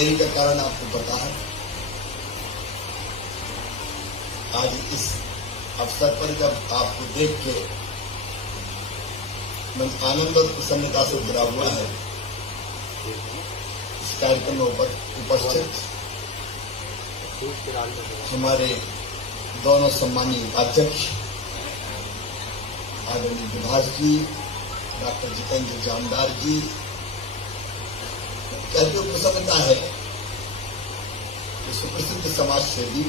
देरी का कारण आपको पता है। आज इस अवसर पर जब आपको देख के मन आनंद और प्रसन्नता से भरा हुआ है, इस कार्यक्रम में उपस्थित हमारे दोनों सम्मानीय उपाध्यक्ष आदरणीय विभास जी, डॉक्टर जितेंद्र जामदार जी, कहते प्रसन्नता है कि सुप्रसिद्ध समाज सेवी,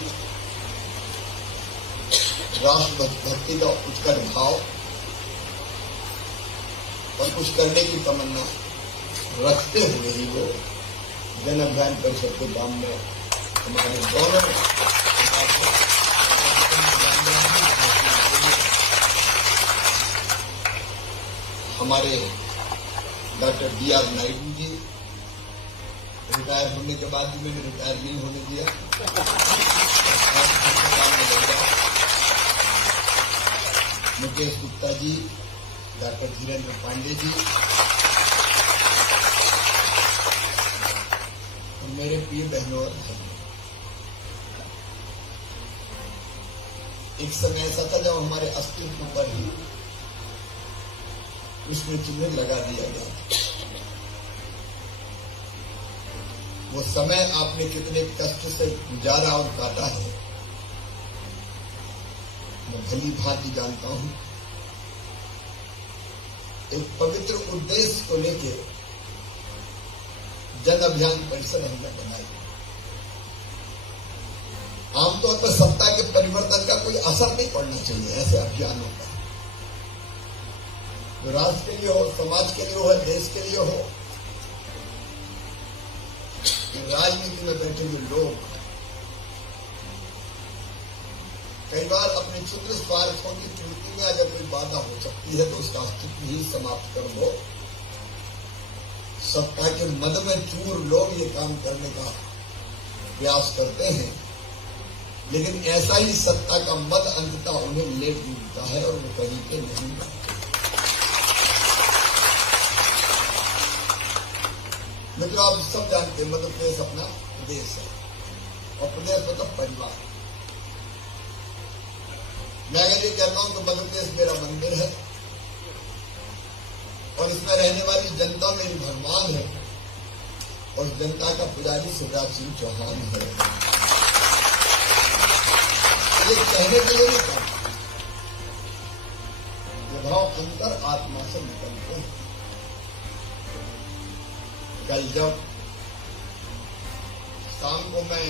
राष्ट्र भक्ति का उत्कट भाव और कुछ करने की तमन्ना रखते हुए ही वो जन अभियान परिषद के काम में हमारे दोनों हमारे doctor D.R. Naidu ji, retire होने के बाद भी मैंने रिटायर नहीं होने दिया, मुकेश गुप्ता जी, डॉक्टर धीरेन्द्र पांडे जी और मेरे प्रिय बहनों और भाइयों, एक समय ऐसा था जब हमारे अस्तित्व पर ही उसमें चिन्ह लगा दिया गया। वो समय आपने कितने कष्ट से गुजारा और काटा है, मैं भली भांति जानता हूं। एक पवित्र उद्देश्य को लेकर जन अभियान परिषद हमने बनाई। आमतौर पर सत्ता के परिवर्तन का कोई असर नहीं पड़ना चाहिए ऐसे अभियानों पर, जो राष्ट्र के लिए हो, समाज के लिए हो, देश के लिए हो। राजनीति में बैठे हुए लोग कई बार अपने क्षुद्र स्वार्थों की पूर्ति में अगर कोई बाधा हो सकती है तो उसका अस्तित्व ही समाप्त कर दो। सत्ता के मद में चूर लोग ये काम करने का प्रयास करते हैं, लेकिन ऐसा ही सत्ता का मद अंततः उन्हें ले डूबता है और वो कहीं पे नहीं जाते। मित्रों, आप सब जानते हैं मध्य प्रदेश अपना प्रदेश है और प्रदेश मतलब परिवार। मैं अगर ये कहता हूं कि मध्य प्रदेश मेरा मंदिर है और इसमें रहने वाली जनता मेरी भगवान है और जनता का पुजारी शिवराज सिंह चौहान है, ये कहने के लिए नहीं कहता, ये भाव अंतर आत्मा से निकलते हैं। कल जब शाम को मैं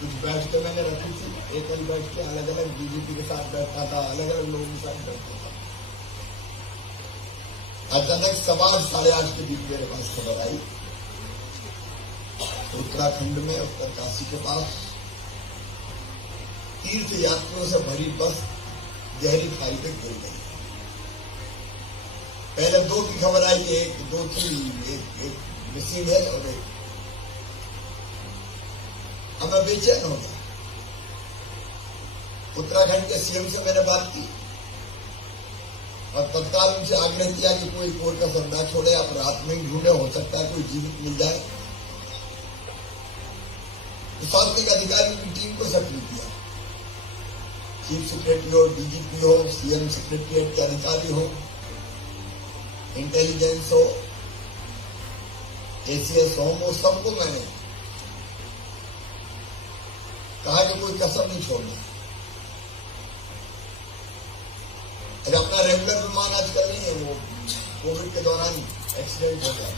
कुछ बैठकें मैंने रखी थी, एक ही बैठ के अलग अलग बीजेपी के साथ बैठता था, अलग अलग लोगों के साथ बैठता था। अचानक 8:15 के बीच मेरे पास खबर आई, उत्तराखंड में उत्तरकाशी के पास तीर्थ यात्रियों से भरी बस गहरी खाई पे गिर गई। पहले 2 की खबर आई कि एक मिसिंग है और एक, अब मैं बेचैन हो गया। उत्तराखंड के सीएम से मैंने बात की और तत्काल उनसे आग्रह किया कि कोई कोर्ट का सर न छोड़े, आप रात में ही ढूंढे, हो सकता है कोई जीवित मिल जाए। तो स्वास्थ्य के अधिकारी की टीम को सक्रिय किया, चीफ सेक्रेटरी हो, डीजीपी हो, सीएम सेक्रेटरीट के अधिकारी हो, इंटेलिजेंस हो, एसीएस हो, वो सबको मैंने कहा कि कोई कसर नहीं छोड़ना। अगर अपना रेगुलर विमान आजकल नहीं है, वो कोविड के दौरान एक्सीडेंट हो गया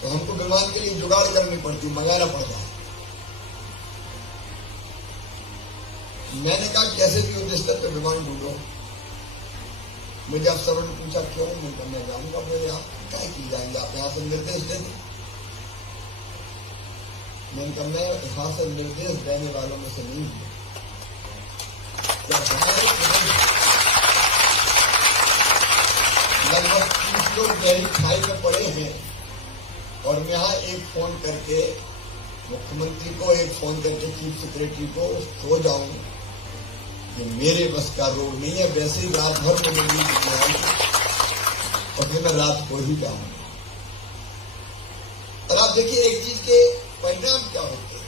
तो हमको विमान के लिए जुगाड़ करनी पड़ती, मंगाना पड़ता है। मैंने कहा कैसे भी उद्देश्य करके विमान ढूंढो। मुझे अफसरों ने पूछा क्यों, मैं जाऊंगा, बोले आप क्या की जाएंगे, आप यहाँ से निर्देश दे दें। मैंने कहा मैं यहाँ से निर्देश देने वालों में से नहीं हूं। लगभग 30 लोग गहरी खाई में पड़े हैं और मैं यहाँ एक फोन करके मुख्यमंत्री को, एक फोन करके चीफ सेक्रेटरी को सो जाऊं, ये मेरे बस का रोग नहीं है। वैसे ही रात भर मुझे नींद नहीं आई और फिर मैं रात को ही जाऊंगा। और आप देखिए एक चीज के परिणाम क्या होते हैं।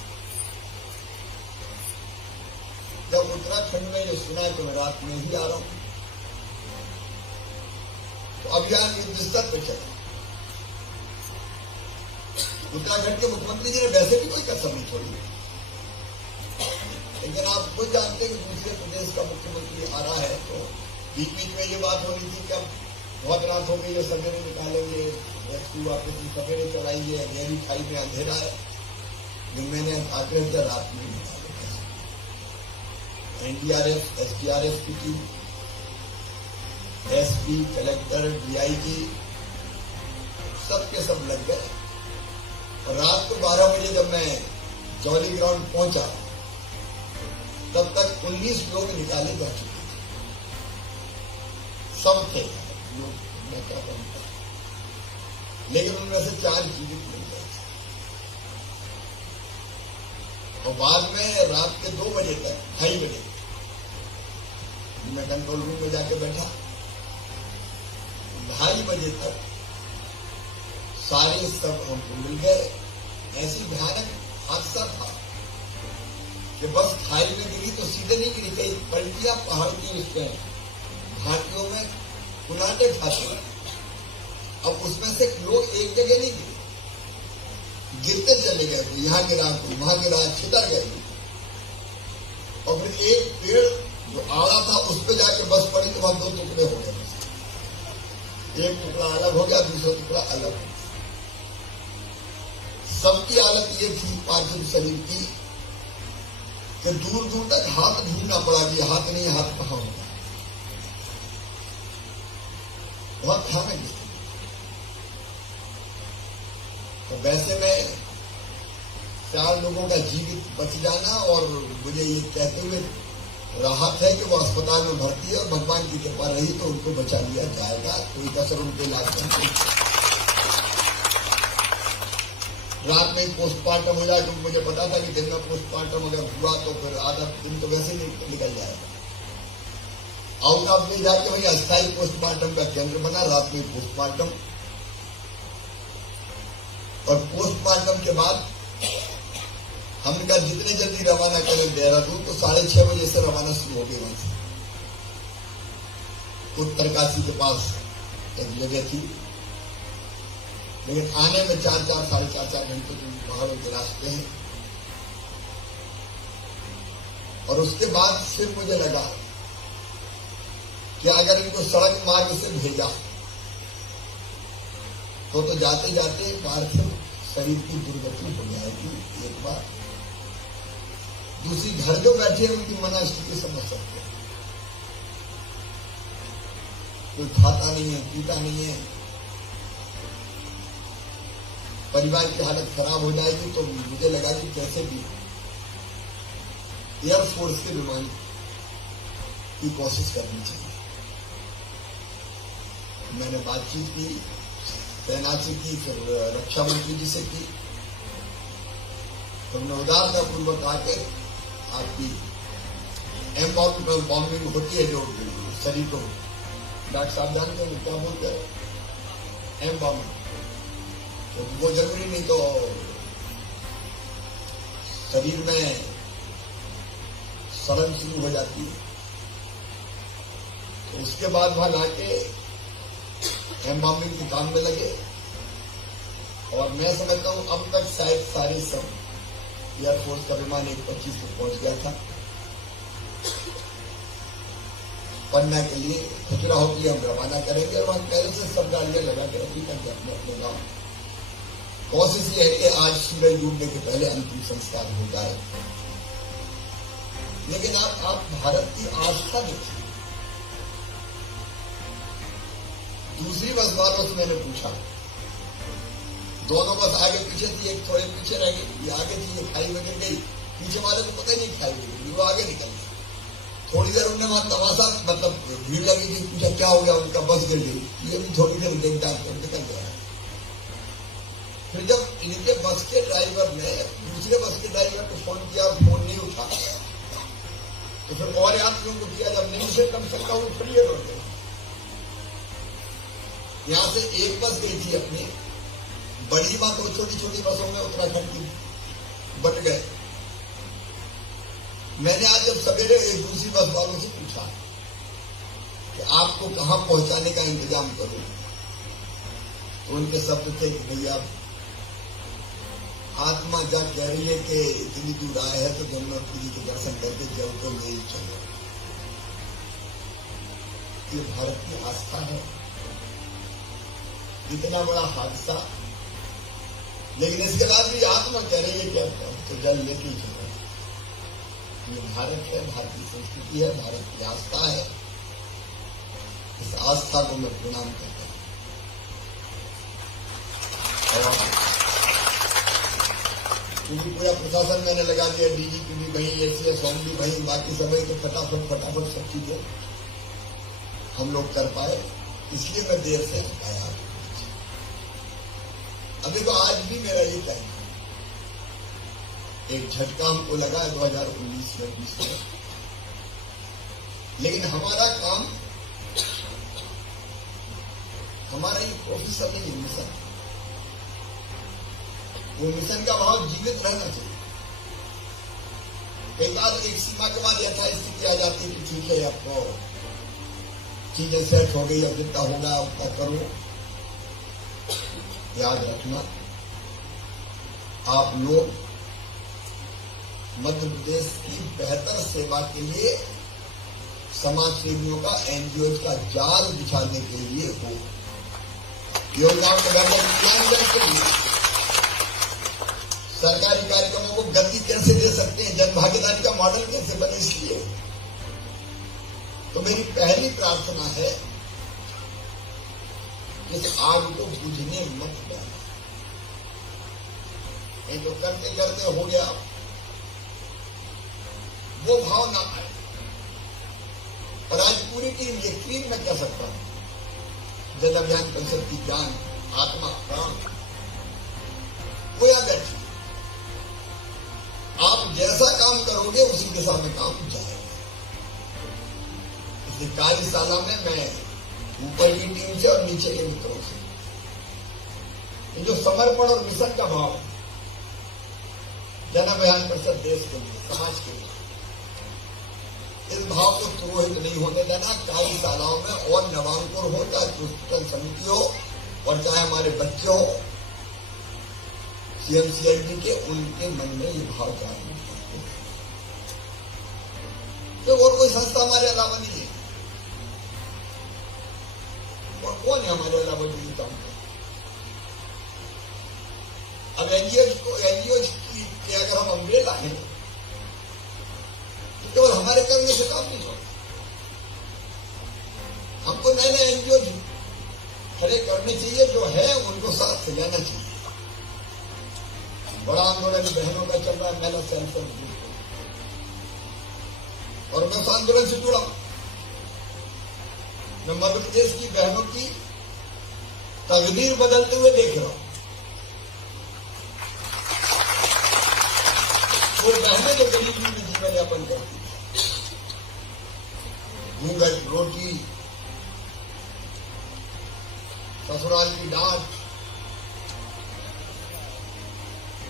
जब उत्तराखंड में जो सुना है तो मैं रात में ही आ रहा हूं, तो अभियान युद्ध स्तर पर चला। उत्तराखंड के मुख्यमंत्री जी ने वैसे भी कोई कसर नहीं छोड़ी, लेकिन आप खुद जानते हैं कि दूसरे प्रदेश का मुख्यमंत्री आ रहा है, तो बीच बीच में ये बात हो रही थी कि अब बहुत रात हो गई है, सवेरे निकालेंगे, रेस्क्यू ऑपरेशन सवेरे चलाएंगे, गहरी खाई में अंधेरा है। लेकिन मैंने आग्रह किया रात में निकालेंगे। एनडीआरएफ, एसडीआरएफ की टीम, एसपी, कलेक्टर, डीआईजी सबके सब लग गए। और रात को 12 बजे जब मैं जॉली ग्राउंड पहुंचा तब तक 19 लोग निकाले जा चुके थे, सब थे लोग, मैं क्या कहूंगा, लेकिन उनमें से 4 जीवित मिल गए थे। और बाद में रात के 2 बजे तक, 2:30 बजे मैं कंट्रोल रूम में जाके बैठा, 2:30 बजे तक सारे सब हमको मिल गए। ऐसी भयानक हादसा था कि बस खाई में गिरी तो सीधे नहीं गिरी, कई पलटियां पहाड़ की उसमें घाटियों में कुनाटे खाते। अब उसमें से लोग एक जगह नहीं गिरे, गिरते चले गए, तो यहां गिरा तो वहां गिरा, छितर गए। और फिर एक पेड़ जो आड़ा था उस पर जाके बस पड़ी तो वहां 2 टुकड़े हो गए। एक टुकड़ा अलग हो गया, दूसरा टुकड़ा अलग हो गया। सबकी हालत ये थी पार्थिव शरीर की कि दूर दूर तक हाथ ढूंढना पड़ा कि हाथ नहीं, हाथ कहां होगा। बहुत भयानक स्थिति। तो वैसे में 4 लोगों का जीवित बच जाना, और मुझे ये कहते हुए राहत है कि वो अस्पताल में भर्ती है और भगवान की कृपा रही तो उनको बचा लिया जाएगा, कोई कसर उनके इलाज नहीं। रात में ही पोस्टमार्टम हो जाए, क्योंकि मुझे पता था कि दिन में पोस्टमार्टम अगर हुआ तो फिर आधा दिन तो वैसे ही निकल जाएगा। आउट ऑफ में जाके वही अस्थायी पोस्टमार्टम का केंद्र बना, रात में पोस्टमार्टम। और पोस्टमार्टम के बाद हमने कहा जितने जल्दी रवाना करें देहरादून, तो 6:30 बजे से रवाना शुरू हो गई। वहां से उत्तरकाशी के पास एक जगह थी, लेकिन आने में 4-4, 4.5 घंटे के पहाड़ों के रास्ते हैं। और उसके बाद फिर मुझे लगा कि अगर इनको सड़क मार्ग से भेजा तो जाते जाते पार्थिव शरीर की दुर्गति हो जाएगी एक बार। दूसरी घर जो बैठे हैं उनकी मनस्थिति समझ सकते हैं, कोई खाता नहीं है, पीता नहीं है, परिवार की हालत खराब हो जाएगी। तो मुझे लगा कि कैसे भी एयरफोर्स के विमान की कोशिश करनी चाहिए। मैंने बातचीत की, सेना से की, फिर रक्षा मंत्री जी से की। तो हमने उदारतापूर्वक आकर आपकी बॉम्बिंग होती है जो शरीर को, डॉक्टर साहब जानते हैं क्या बोलते हैं, एम बॉम्बिंग, तो वो जरूरी नहीं तो शरीर में सड़न शुरू हो जाती है। तो उसके बाद वहां लाके एम बॉम्बिंग के काम में लगे। और मैं समझता हूं अब तक शायद सारे सब एयरफोर्स का विमान 1:25 को पहुंच गया था। पन्ना के लिए खजुराहो के लिए हम रवाना करेंगे, और वहां पहले से सब गाड़ियां लगा के रखी ताकि अपने अपने गांव। कोशिश ये है कि आज सूरज डूबने के पहले अंतिम संस्कार हो जाए। लेकिन आप भारत की आस्था देखिए। दूसरी बस वालों से मैंने पूछा, दोनों बस आगे पीछे थी, एक थोड़े पीछे रह गई, ये आगे थी, ये खाई में गिर गई, पीछे वाले को पता ही नहीं खाई में गिर, वो आगे निकल गए। थोड़ी देर उन्होंने वहां तमाशा, मतलब भीड़ लगी थी, पूछा क्या हो गया, उनका बस गिर गई, ये भी थोड़ी देर देखता निकल गया। फिर जब इनके बस के ड्राइवर ने दूसरे बस के ड्राइवर को फोन किया, फोन नहीं उठा, तो फिर और यात्रियों को किया, जब नहीं से कम सकता वो फ्री है। यहां से एक बस गई थी अपनी बड़ी बात हो, छोटी छोटी बसों में उत्तराखंड की बट गए। मैंने आज जब सवेरे एक दूसरी बस वालों से पूछा कि आपको कहां पहुंचाने का इंतजाम करूं, तो उनके शब्द थे कि भैया आत्मा जा कह रही है कि इतनी दूर आए हैं तो जन्नत जी के दर्शन करके जल तो ले ही चलो। ये भारत की आस्था है। इतना बड़ा हादसा, लेकिन इसके बाद भी आत्मा कह रही है कि तो जल लेके ही चलो। ये भारत है, भारतीय संस्कृति है, भारत की आस्था है। इस आस्था को मैं प्रणाम करता हूं। क्योंकि पूरा प्रशासन मैंने लगा दिया, डीजीपी भी वहीं, एसीएस होम भी वहीं, बाकी सब तो फटाफट सब चीजें हम लोग कर पाए, इसलिए मैं देर से आया। अभी तो आज भी मेरा ये टाइम है, एक झटका हमको लगा 2019 में 20 में, लेकिन हमारा काम, हमारा ये प्रोफेसर नहीं, मिशन, वो मिशन का भाव जीवित रहना चाहिए। कई बार एक सीमा के बाद यथास्थिति आ जाती है कि ठीक है, आपको चीजें सेट हो गई, अब जितना होगा उतना करो। याद रखना, आप लोग मध्य प्रदेश की बेहतर सेवा के लिए समाज सेवियों का, एनजीओ का जाल बिछाने के लिए हो, योजनाओं के बेहतर क्रियान्वयन के लिए, सरकारी कार्यक्रमों को गति कैसे दे सकते हैं, जनभागीदारी का मॉडल कैसे बने, इसलिए तो मेरी पहली प्रार्थना है कि इस आग को बुझने मत देना। ये तो करते करते हो गया, वो भाव ना आए। और आज पूरी टीम, ये टीम मैं कह सकता हूं, जल अभियान परिषद की जान, आत्मा, प्राण वो या बैठी, आप जैसा काम करोगे उसी दिशा में काम जाएगा। इस कार्यशाला में मैं ऊपर की टीम से और नीचे के मित्रों से ये जो समर्पण और मिशन का भाव, जन अभियान परिषद देश के लिए, समाज के लिए, इस भाव को पुरोहित नहीं होने देना। कार्यशालाओं में और नवांकुर हो, चाहे पुस्तक समिति हो और चाहे हमारे बच्चे हो, सीएमसीएलटी के, उनके मन में ये भाव जागरूक करते हैं। तो और कोई संस्था हमारे अलावा नहीं है, और कौन है हमारे अलावा जो ये काम करे। अब एनजीओ की अगर हम अम्ब्रेला हैं तो केवल हमारे करने से काम नहीं होगा। हमको नए नए एनजीओ खड़े करने चाहिए, जो है उनको साथ लेना चाहिए। बड़ा आंदोलन बहनों का चल रहा है, महिला सेल्फ हेल्प ग्रुप, और मैं उस आंदोलन से जुड़ा हूं। मैं मध्य प्रदेश की बहनों की तकदीर बदलते हुए देख रहा हूं। वो बहनें जो गरीबी में जीवन यापन करती है, घूंघट, रोटी, ससुराल की डांट,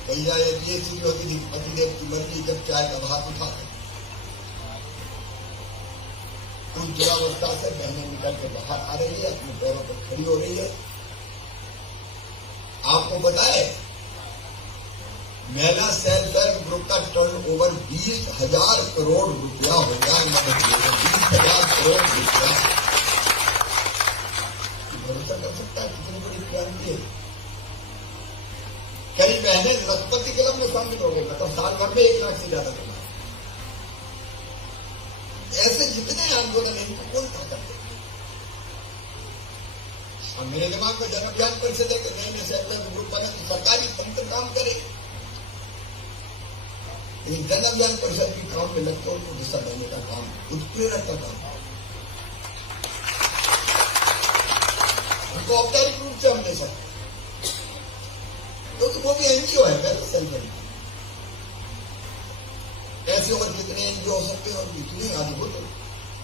भैया ये चीज होती थी, पतिदेव की मर्जी, जब चाय का भात उठा उस दुरावस्था से बहनें निकल के बाहर आ रही है, अपने पैरों पर खड़ी हो रही है। आपको पता है, महिला सेल्फ हेल्प ग्रुप का टर्नओवर 20,000 करोड़ रुपया हो गया। 20,000 करोड़ रुपया, भरोसा कर सकता है कितनी बड़ी क्रांति है। कई बहनें लखपति क्लब में शामिल हो गई, मतलब साल भर में 1 लाख से ज्यादा कमा। ऐसे जितने आंदोलन हैं, इनको कौन ताकत है? और मेरे दिमाग में जन अभियान परिषद है कि नए सेल्फ हेल्प ग्रुप बने तो सरकारी तंत्र काम करे, लेकिन जन अभियान परिषद की काम में लगता है उनको दिशा देने का काम, उत्प्रेरक का काम, उनको औपचारिक रूप से हम दे सकते, क्योंकि वो भी एनजीओ है, सेल्फ हेल्प। ऐसे और कितने एनजीओ हो सकते हैं, और इतनी आदि हो तो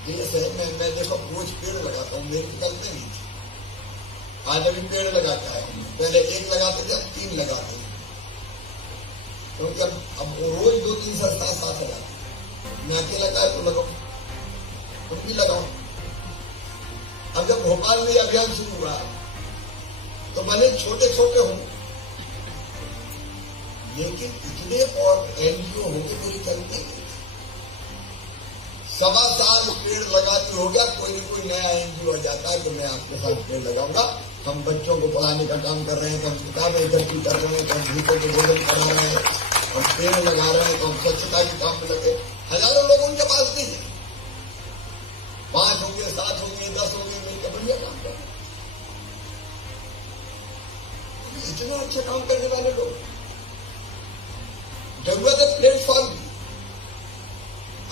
जैसे मैं देखो रोज पेड़ लगाता हूं, मेरी कल्पना नहीं थी। आज अभी पेड़ लगाता है, पहले एक लगाते थे, अब 3 लगाते हैं, क्योंकि अब रोज 2-3 संस्था साथ लगाते। मैं अकेला का तो लगाऊ, तुम भी लगाओ। अब जब भोपाल में अभियान शुरू हुआ तो भले छोटे छोटे हों, लेकिन इतने और एनजीओ होंगे पूरी करते हैं। 1.25 साल पेड़ लगाते हो गया, कोई न कोई नया एनजीओ आ जाता है तो मैं आपके साथ पेड़ लगाऊंगा। हम बच्चों को पढ़ाने का काम कर रहे हैं, तो हम किताबें इकट्ठी कर रहे हैं, तो हम भूखों को भोजन करा रहे हैं, हम पेड़ लगा रहे हैं, तो हम स्वच्छता के काम में लगे। हजारों लोग उनके पास नहीं है, 5 होंगे, 7 होंगे, 10 होंगे, मिलकर बढ़िया काम कर रहे हैं। इतने अच्छे काम करने वाले लोग, जरूरत है प्लेटफॉर्म की।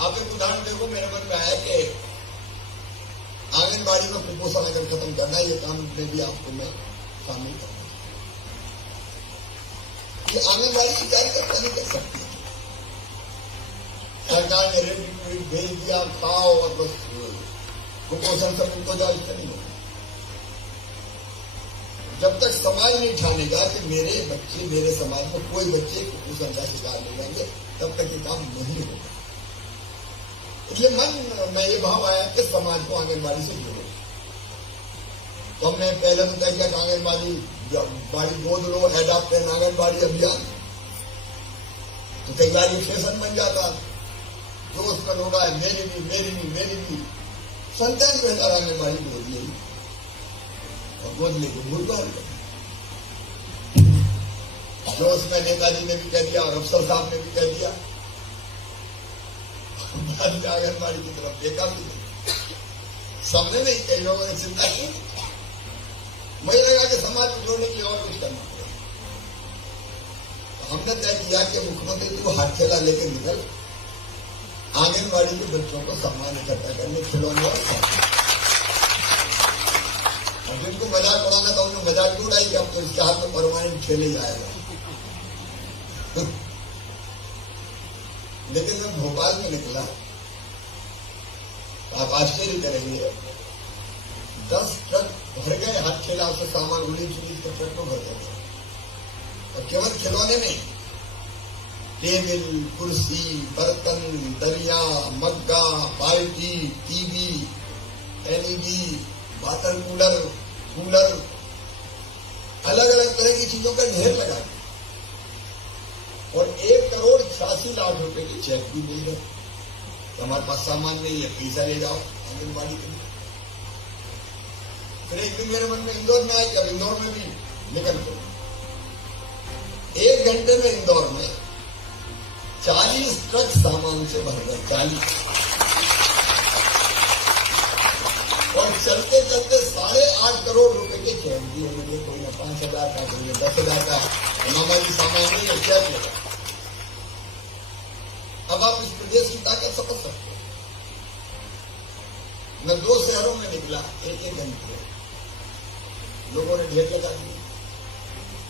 आप एक उदाहरण देखो, मेरे मन में आया कि आंगनबाड़ी में कुपोषण अगर खत्म करना है, ये काम में भी आपको मैं शामिल करूंगा। ये आंगनबाड़ी की कार्यकर्ता नहीं कर सकती, सरकार ने रेडी भेज दिया, खाओ और बस कुपोषण से मुक्त हो जाओ, इससे नहीं होगा। जब तक समाज नहीं ठानेगा कि मेरे बच्चे, मेरे समाज में कोई बच्चे कुपोषण का शिकार नहीं होंगे, तब तक ये काम नहीं होगा। इसलिए मन में ये भाव आया कि समाज को आंगनबाड़ी से जोड़ो। तो हमने पहले तो तय किया कि आंगनबाड़ी गोद लो, एडॉप्ट एन आंगनबाड़ी अभियान। तो कई बार ये फैशन बन जाता, जो उसमें लोग आए, मेरी भी संतान को बेहतर आंगनबाड़ी गोद ले, और गोद लेके भूल गए। जो उसमें नेताजी ने भी कह दिया और अफसर साहब ने भी कह दिया, आंगनबाड़ी की तरफ देखा भी नहीं, सबने नहीं, कई लोगों ने चिंता की। मुझे लगा कि समाज को जोड़ने के लिए और कुछ करना पड़ेगा। तो हमने तय किया कि मुख्यमंत्री जी को हाथ ठेला लेकर निकल, आंगनबाड़ी के बच्चों को सम्मान इकट्ठा करने, खिलौने और जिनको मजाक उड़ाना था उन्होंने मजाक भी उड़ाई कि अब तो इसके हाथ में परमानेंट खेल ही जाएगा। लेकिन जब भोपाल में निकला, आप आश्चर्य करेंगे, 10 ट्रक भर गए हाथ ठेला से सामान, 19 के ट्रक में भर गए। और केवल खिलौने नहीं, टेबल, कुर्सी, बर्तन, दरिया, मग्गा, बाल्टी, टीवी, एलईडी, वाटर कूलर, अलग अलग तरह की चीजों का ढेर लगा दिया। और 1,86,00,000 की चेक भी मिल गए। तो हमारे पास सामान नहीं है, पैसा ले जाओ आंगनबाड़ी के लिए। फिर एक दिन मेरे मन में इंदौर में आया कि अब इंदौर में भी निकल पड़ो। 1 घंटे में इंदौर में 40 ट्रक सामान से भर गए, 40। और चलते चलते 8.5 करोड़ रुपए के चेक दिए मुझे, कोई ना 5,000 का, कोई ना 10,000 का, मामूली सामान नहीं है, चेक लगा। अब आप इस प्रदेश की ताकत समझ सकते हो। मैं 2 शहरों में निकला, 1-1 घंटे, लोगों ने ढेर लगा दिया।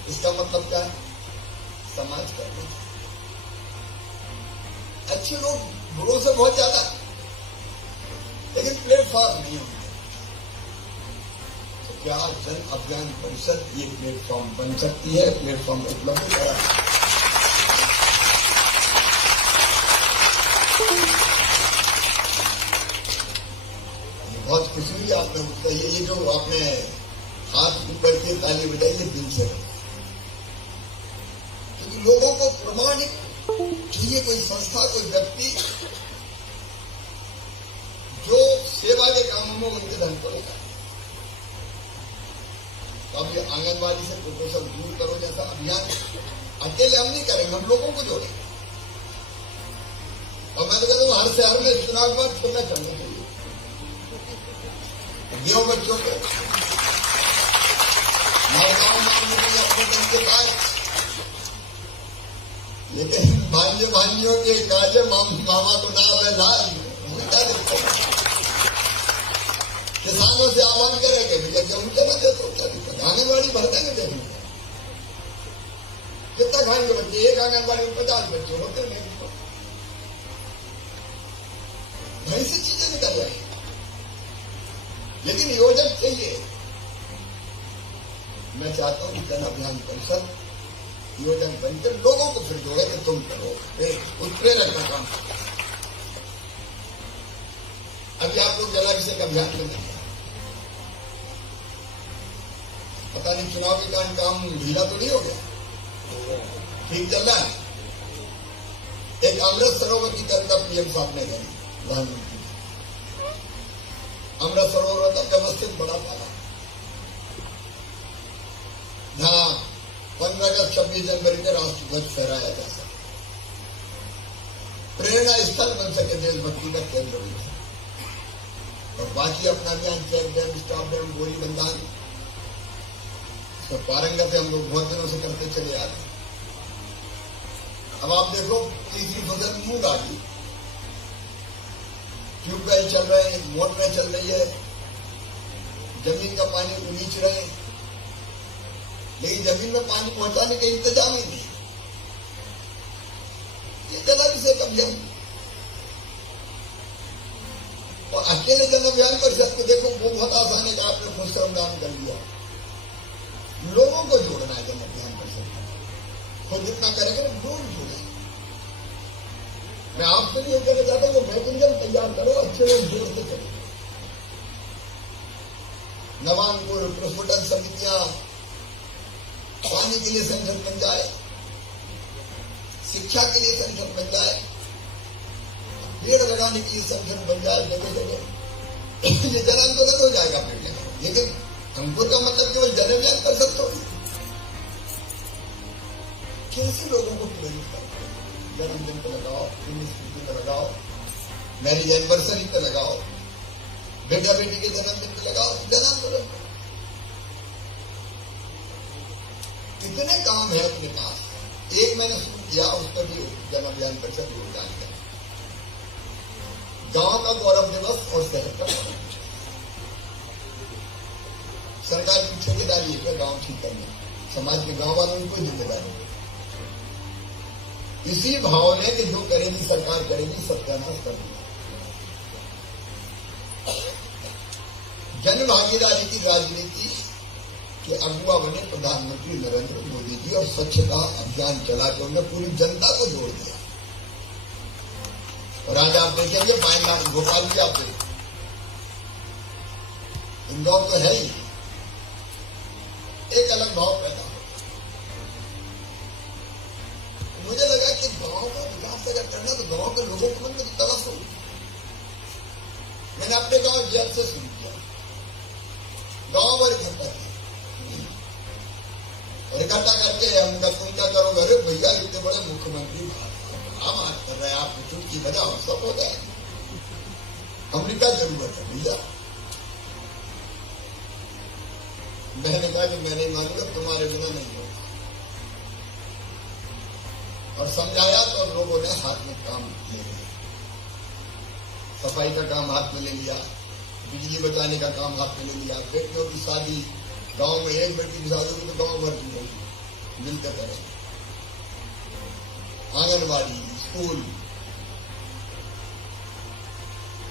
इसका मतलब क्या है? समाज करना। अच्छे लोग बुरों से बहुत ज्यादा, लेकिन प्लेटफॉर्म नहीं होता। तो क्या जन अभियान परिषद ये प्लेटफॉर्म बन सकती है? प्लेटफॉर्म उपलब्ध करा। बहुत खुशी हुई आपने मुझसे, ये जो आपने हाथ ऊपर के ताली बजाई, ये दिल से, क्योंकि लोगों को प्रमाणिक चाहिए, कोई संस्था, कोई व्यक्ति जो सेवा के कामों में उनके धन को लगा। तो अब ये आंगनबाड़ी से कुपोषण दूर करो जैसा अभियान अकेले हम नहीं करेंगे, हम लोगों को जोड़ेंगे। और मैं तो कहता हूँ हर शहर में चुनाव बाद खेलना चलना चाहिए, दियो बच्चों को माताओं अपने दम के पास। लेकिन भाइयों के काजे मामा को नाम है लाल, क्या दिक्कत है? किसानों से आह्वान करेंगे, जब उनको न दे तो क्या दिक्कत? आंगनबाड़ी भर देंगे, देखने कितना खाएंगे बच्चे? एक आंगनबाड़ी में 50 बच्चे होते नहीं, ढंग से चीजें निकल रही। लेकिन योजना चाहिए, मैं चाहता हूँ कि जन अभियान परिषद योजना बनकर लोगों को फिर जोड़े कि तुम करो, उत्प्रेरक का काम। अभी आप लोग जलाभिषेक अभियान में नहीं, पता नहीं चुनाव के कारण काम ढीला तो नहीं हो गया, ठीक चल रहा है। एक अमृत सरोवर की कविता पीएम साहब ने गई, प्रधानमंत्री अमृत सरोवर का व्यवस्थित बड़ा पाला, जहां 15 अगस्त 26 जनवरी के राष्ट्र ध्वज फहराया जा सके, प्रेरणा स्थल बन सके, देशभक्ति का केंद्र बन सके। और बाकी अपना ज्ञान चेक डैम, स्टॉप डैम, गोली बंधान, तो पारंगत हम लोग बहुत दिनों से करते चले आ रहे। अब आप देखो, तीसरी फसल मूंग आ गई, ट्यूबवेल चल रहे हैं, मोटरें चल रही है, जमीन का पानी उलीच रहे हैं, लेकिन जमीन में पानी पहुंचाने का इंतजाम ही नहीं। ये जलाभिषेक अभियान और अकेले जन अभियान परिषद को देखो, वो बहुत आसान है कि आपने खुद श्रमदान कर लिया। लोगों को जोड़ना है जन अभियान परिषद, खुद जितना करेंगे लोग जुड़े। मैं आपसे भी ये कहना चाहता हूँ, मैकेनिज्म तैयार करो, अच्छे लोग जोड़ते चले। नवांकुर, प्रस्फुटन समितियां, पानी के लिए संगठन बन जाए, शिक्षा के लिए संगठन बन जाए, पेड़ लगाने के लिए संगठन बन जाए जगह जगह। ये जन आंदोलन हो जाएगा पेड़ लगाने। लेकिन अंकुर का मतलब केवल जन अभियान कर सकते हो, कैसे लोगों को प्रेरित करते? जन्मदिन पे लगाओ, स्मृति पे लगाओ, मैरिज एनिवर्सरी पे लगाओ, बेटा बेटी के जन्मदिन पे लगाओ, जन आंदोलन। कितने काम है अपने पास। एक मैंने शुरू किया, उस पर भी जन अभियान परिषद योगदान किया। गांव का गौरव दिवस और शहर का गौरव दिवस। सरकार की ठेकेदारी है गांव ठीक करने, समाज के गांव वालों की कोई जिम्मेदारी नहीं। इसी भाव में कि जो करेगी सरकार करेगी, सत्यानाश कर देगी। जन भागीदारी की राजनीति के अगुवा बने प्रधानमंत्री नरेंद्र मोदी जी, और स्वच्छता अभियान चला के उन्होंने पूरी जनता को जोड़ दिया। और आज आप देखेंगे बायनार भोपाल भी आप देखें, इंदौर तो है ही, एक अलग भाव पैदा हो। मुझे लगा कि गांव का विकास अगर करना तो गांव के लोगों के मन में तरस हो। मैंने अपने गांव जेल से शुरू किया, गांव भर इकट्ठा किया, और इकट्ठा करके हम तुम क्या करोगे? अरे भैया इतने बड़े मुख्यमंत्री हम बात कर रहे हैं, आप चुटकी बजाओ सब हो जाए, हमने क्या जरूरत है भैया? मैंने कहा कि मैं नहीं मानूंगा, तुम्हारे बिना नहीं होगा। और समझाया तो लोगों ने हाथ में काम ले लिया, सफाई का काम हाथ में ले लिया, बिजली बचाने का काम हाथ में ले लिया। बेटियों की शादी गांव में, एक बेटी की शादी तो गांव भर की होगी, मिलकर करें। आंगनबाड़ी, स्कूल,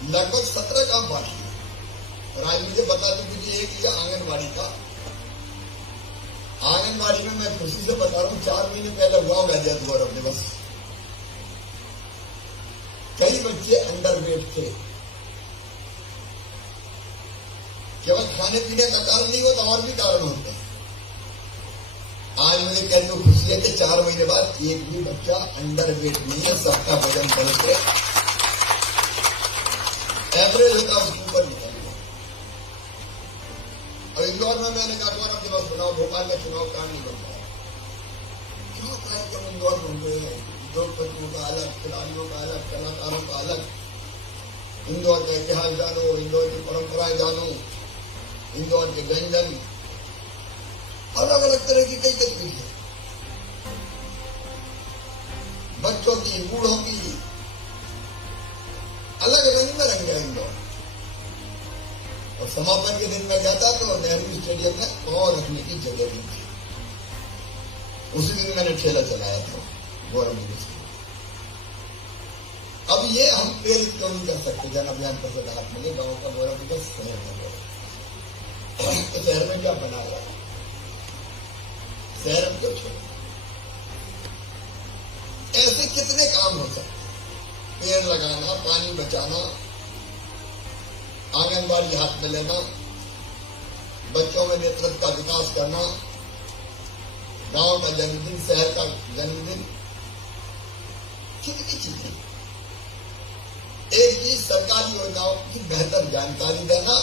लगभग 17 काम बाकी है। और आज मुझे बता दो कि एक लिया आंगनबाड़ी का। आंगनबाड़ी में मैं खुशी से बता रहा हूं, 4 महीने पहले हुआ होगा जन गौरव दिवस। कई बच्चे अंडरवेट थे, केवल खाने पीने का कारण नहीं होता, और भी कारण होते हैं। आज मुझे कहते हुए खुशी है कि 4 महीने बाद एक भी बच्चा अंडरवेट नहीं है, सबका वजन बढ़ के एवरेज होता उसके ऊपर निकल गया। और इंदौर में मैंने कहा गौरव दिवस बनाओ, भोपाल में चुनाव कांड नहीं बन पाया। चुनाव कार्यक्रम इंदौर बन गए हैं, उद्योगपतियों का अलग, खिलाड़ियों का अलग, कलाकारों का अलग। इंदौर का इतिहास जानो, इंदौर की परंपराएं जानो, इंदौर के व्यंजन, अलग अलग तरह की कई गतिविधियां, बच्चों की, बूढ़ों की, अलग रंग में रंग गया इंदौर। और समापन के दिन में जाता तो नेहरू स्टेडियम में पांव रखने की जगह नहीं थी। उसी दिन मैंने ठेला चलाया था गौरव दिवस। अब ये हम प्रेरित क्यों नहीं कर सकते? जन अभियान पर हाथ मिले, गांव का गौरव दिवस, शहर का गौरव। तो शहर में क्या बना रहा है? शहर हम क्यों छोड़े? ऐसे कितने काम हो सकते, पेड़ लगाना, पानी बचाना, आंगनबाड़ी हाथ में लेना, बच्चों में नेतृत्व का विकास करना, गांव का जन्मदिन, शहर का जन्मदिन, कितनी चीजें। एक चीज सरकारी योजनाओं की बेहतर जानकारी देना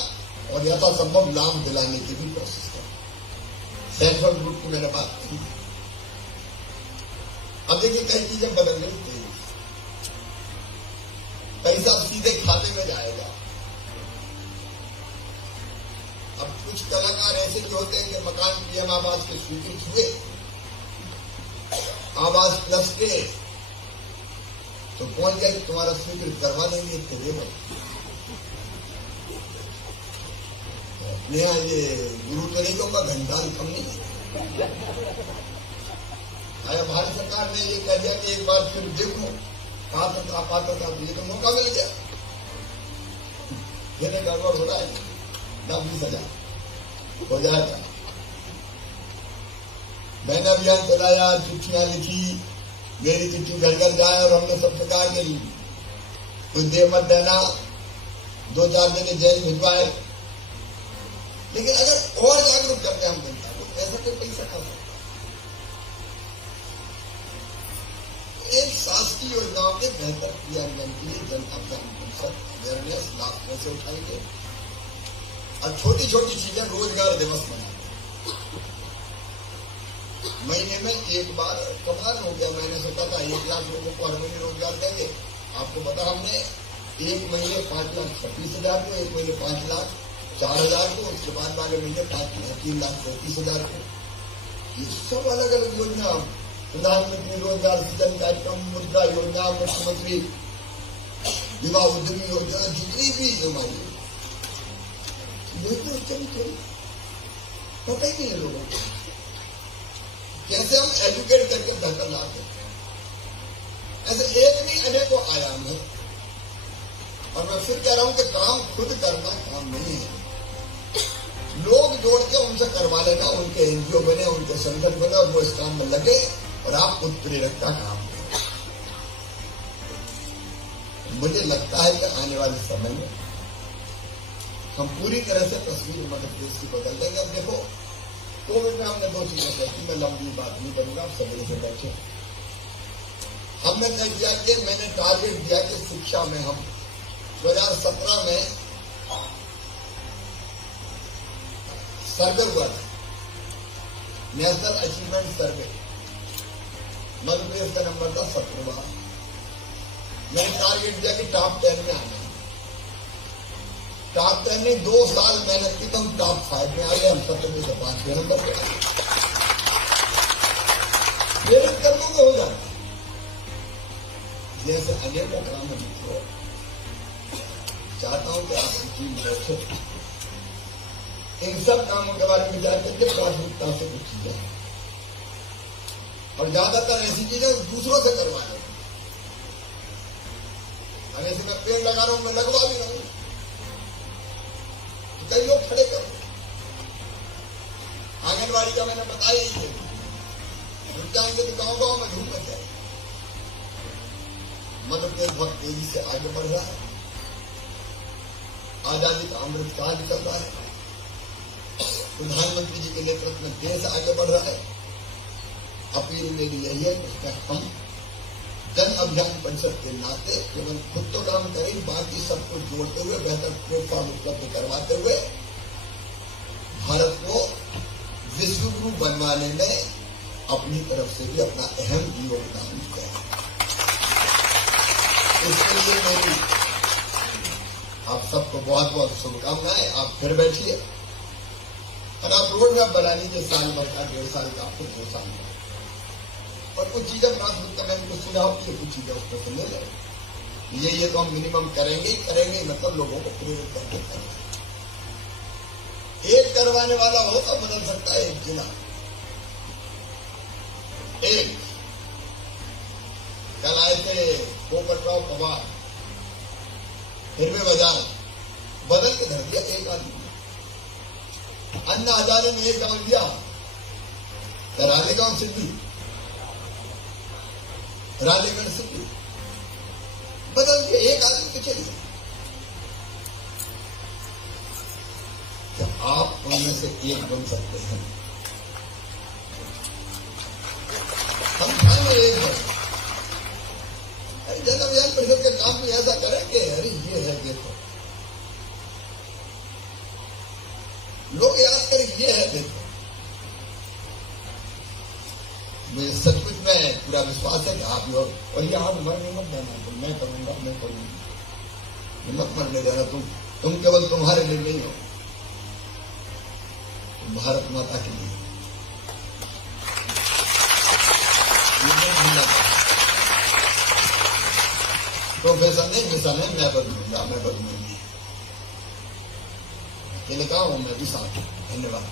और यथासंभव लाभ दिलाने की भी कोशिश करना। सेंट्रल ग्रुप की मैंने बात की। अब देखिए कई चीजें बदल गई थी। पैसा सीधे खाते में जाएगा। अब कुछ कलाकार ऐसे भी होते हैं कि मकान पीएम आवास के स्वीकृत हुए, आवास प्लस के तो पहुंच गए, तुम्हारा स्वीकृत करवा देंगे तेरे में। अपने यहाँ ये गुरु तरीकों का घंटाल कम नहीं है। आया भारत सरकार ने ये कह दिया कि एक बार फिर देखो पाता था, ये तो मौका मिल गया। ये गड़बड़ हो रहा है, 10-20 हजार हो जाएगा। मैंने अभियान चलाया, चिट्ठियां लिखी, मेरी चिट्ठी घर घर जाए और हमने सबसे कहा कि कुछ देर मत देना, 2-4 दिन जेल भिजवाए। लेकिन अगर और जागरूक करते हम जनता को, ऐसा कोई पैसा कर सकता। एक शासकीय योजनाओं के बेहतर क्रियान्वयन के लिए जन अभियान परिषद अवेयरनेस लाभ कैसे उठाएंगे और छोटी छोटी चीजें रोजगार दिवस मनाएंगे। महीने में एक बार कमाल हो गया। मैंने सोचा था 1 लाख लोगों को हर महीने रोजगार देंगे। आपको पता हमने 1 महीने 5,36,000 को, 1 महीने 5,04,000 को, उसके बाद वाले महीने 3,34,000 को। ये सब अलग अलग योजना, प्रधानमंत्री रोजगार सृजन कार्यक्रम, मुद्रा योजना, मुख्यमंत्री युवा उद्यमी योजना, जितनी भी हमारी योजना चली पता ही नहीं है लोगों को। कैसे हम एजुकेट करके बेहतर ला सकते हैं। ऐसे एक नहीं अनेकों आयाम है। और मैं फिर कह रहा हूं कि काम खुद करना काम नहीं है। लोग जोड़ के उनसे करवा लेना, उनके एनजीओ बने, उनके संगठन बने और वो इस काम में लगे और आप उत्प्रेरक का काम करें। मुझे लगता है कि आने वाले समय में हम पूरी तरह से तस्वीर मध्य प्रदेश की बदल देंगे। अब देखो, कोविड में हमने 2 चीजें कहती, मैं लंबी बात नहीं करूंगा, आप सभी से बैठे। हमने तय किया कि मैंने टारगेट दिया कि शिक्षा में हम 2017 में सर्वे हुआ था, नेशनल अचीवमेंट सर्वे, मध्य प्रदेश का नंबर था 17वां। मैंने टारगेट दिया कि टॉप 10 में आना। टॉप 10 ने 2 साल मेहनत की तो हम टॉप 5 में आ गए। हम 17वें से 5वें नंबर पे आए। मेहनत करने में हो जाता है। जैसे अनेकों काम है मित्रों, चाहता हूं कि आप टीम बैठे, इन सब कामों के बारे में विचार करके प्राथमिकता से कुछ चीजें, और ज्यादातर ऐसी चीजें दूसरों से करवा रहे हैं। अगर मैं पेड़ लगा रहा हूं, मैं लगवा भी रहा हूं, कई लोग खड़े कर। आंगनबाड़ी का मैंने बताया ही है, रुक जाएंगे तो गांव गांव में धूम मच जाएगी। मध्य प्रदेश बहुत तेजी से आगे बढ़ रहा है। आजादी का अमृत काल चल रहा है। प्रधानमंत्री जी के नेतृत्व में देश आगे बढ़ रहा है। अपील मेरी यही है कि उसमें हम जन अभियान परिषद के नाते केवल खुद तो काम करें, बाकी सबको जोड़ते हुए बेहतर प्लेटफॉर्म उपलब्ध करवाते हुए भारत को विश्व गुरु बनवाने में अपनी तरफ से भी अपना अहम योगदान दें। इसके लिए मेरी आप सबको बहुत बहुत शुभकामनाएं। आप फिर बैठिए और आप रोड मैप बना लीजिए, साल भर का, 1.5 साल का, आपको 2 साल का। और कुछ चीजें प्राथमिकता में उनको सुझाव की, कुछ चीजें उसको से ले लें। ये तो हम मिनिमम करेंगे ही करेंगे, मतलब लोगों को प्रेरित करके करेंगे। एक करवाने वाला हो तो बदल सकता है एक जिला। एक कल आए थे पोपटराव पवार, फिर भी बाजार बदल के धर दिया एक आदमी। अन्ना हजारे ने एक गांव दिया, रालेगांव सिद्धि, रालेगढ़ सिद्धि बदल के एक आदमी के चलिए। क्या आप उनमें से एक बन सकते हैं? हम में एक बन, जन अभियान परिषद के काम में ऐसा करें कि अरे ये है देखो, लोग याद करें ये है देखो। मुझे सचमुच में पूरा विश्वास है कि आप लोग, और ये आप मरने मत देना, तो मैं करूंगा, मैं करूंगा, मत मरने देना। तुम केवल तुम्हारे लिए नहीं हो, तुम भारत माता के लिए। प्रोफेसर ने मिशन है, मैं बदलूंगा, मैं बदलूंगी, ये लिखा हूं मैं भी साथ। धन्यवाद।